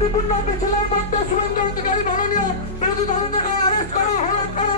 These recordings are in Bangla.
শান্তিপূর্ণ মিছিলের মধ্যে শুভেন্দু অধিকারী মাননীয় বিরোধী দলনেতাকে অ্যারেস্ট করা হলো তারা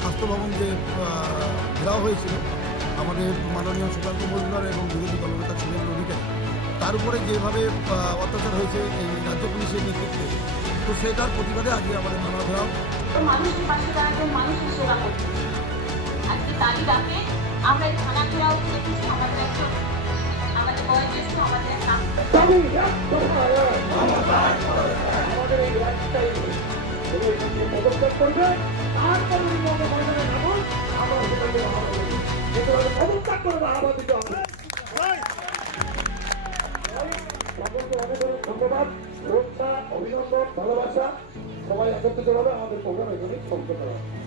স্বাস্থ্য ভবন যে দেওয়া হয়েছিল আমাদের মাননীয় সুকান্ত মজুমদার এবং বিরোধী দলনেতা শুভেন্দু অধিকারী, তার উপরে যেভাবে অত্যাচার হয়েছে এই রাজ্য পুলিশের নেতৃত্বে, তো সেটার প্রতিবাদে আজকে আমাদের মানব ঘেরাও। মানুষের পাশে দাঁড়াতে মানুষের সেবা করতে আজকে তারই ডাকে আমরা এই থানা ঘেরাও দেখেছি। আমাদের একজন আমাদের বয়স আমাদের নাম পদক্ষেপ করবে তারপরে পদক্ষেপ করবে আহ্বান দিতে হবে। সকলকে অনেক অনেক ধন্যবাদ, শুভেচ্ছা, অভিনন্দন, ভালোবাসা। সবাই একত্রিত হবে। আমাদের প্রোগ্রাম এখানে সমাপ্ত করা হবে।